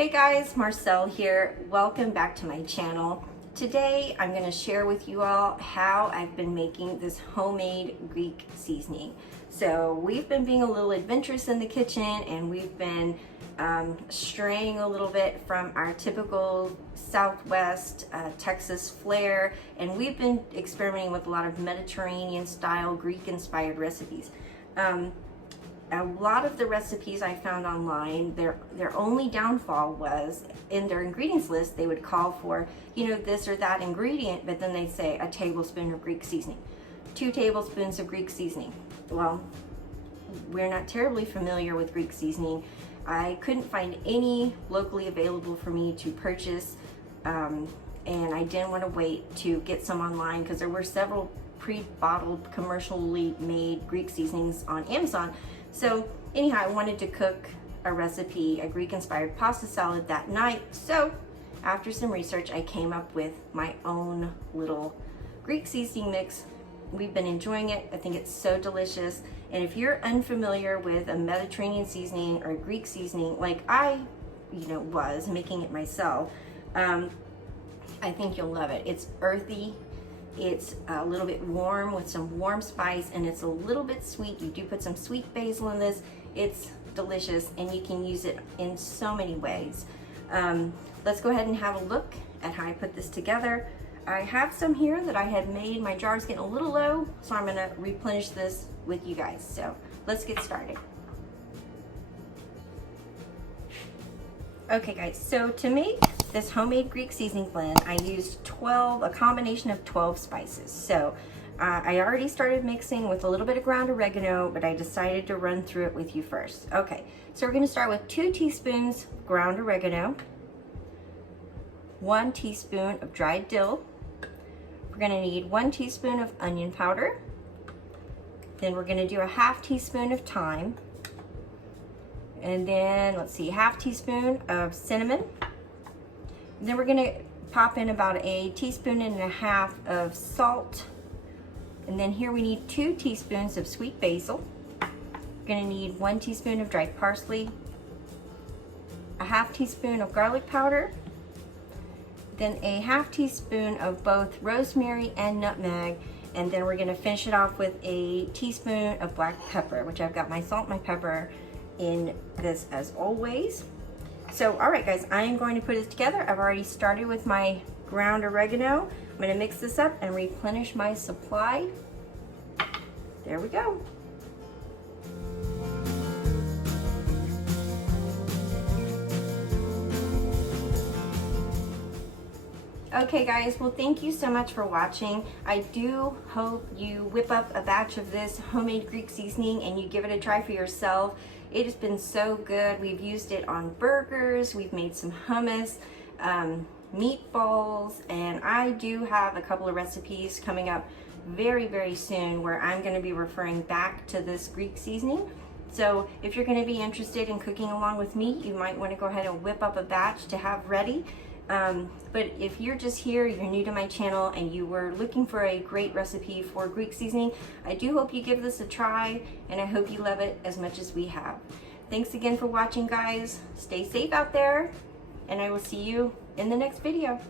Hey guys, Marcel here. Welcome back to my channel. Today I'm going to share with you all how I've been making this homemade Greek seasoning. So we've been being a little adventurous in the kitchen, and we've been straying a little bit from our typical Southwest Texas flair, and we've been experimenting with a lot of Mediterranean style Greek inspired recipes. A lot of the recipes I found online, their only downfall was in their ingredients list, they would call for, this or that ingredient, but then they'd say a tablespoon of Greek seasoning, 2 tablespoons of Greek seasoning. Well, we're not terribly familiar with Greek seasoning. I couldn't find any locally available for me to purchase, and I didn't want to wait to get some online because there were several pre-bottled, commercially made Greek seasonings on Amazon. So anyhow, I wanted to cook a recipe, a Greek inspired pasta salad that night. So after some research, I came up with my own little Greek seasoning mix. We've been enjoying it. I think it's so delicious. And if you're unfamiliar with a Mediterranean seasoning or a Greek seasoning, like I, was making it myself, I think you'll love it. It's earthy. It's a little bit warm with some warm spice, and it's a little bit sweet. You do put some sweet basil in this. It's delicious, and you can use it in so many ways. Let's go ahead and have a look at how I put this together. I have some here that I had made. My jar's getting a little low, so I'm gonna replenish this with you guys. So let's get started. Okay guys, so to make this homemade Greek seasoning blend, I used a combination of 12 spices. So I already started mixing with a little bit of ground oregano, but I decided to run through it with you first. Okay, so we're gonna start with 2 teaspoons ground oregano, 1 teaspoon of dried dill. We're gonna need 1 teaspoon of onion powder. Then we're gonna do a 1/2 teaspoon of thyme. And then, let's see, 1/2 teaspoon of cinnamon. And then we're gonna pop in about 1.5 teaspoons of salt. And then here we need 2 teaspoons of sweet basil. We're gonna need 1 teaspoon of dried parsley, a 1/2 teaspoon of garlic powder, then a 1/2 teaspoon of both rosemary and nutmeg. And then we're gonna finish it off with a teaspoon of black pepper, which I've got my salt, my pepper in this as always. So, all right guys, I am going to put it together. I've already started with my ground oregano. I'm gonna mix this up and replenish my supply. There we go. Okay guys, well thank you so much for watching. I do hope you whip up a batch of this homemade Greek seasoning and you give it a try for yourself. It has been so good. We've used it on burgers, we've made some hummus, meatballs, and I do have a couple of recipes coming up very, very soon where I'm gonna be referring back to this Greek seasoning. So if you're gonna be interested in cooking along with me, you might wanna go ahead and whip up a batch to have ready. But if you're just here, you're new to my channel, and you were looking for a great recipe for Greek seasoning, I do hope you give this a try, and I hope you love it as much as we have. Thanks again for watching, guys. Stay safe out there, and I will see you in the next video.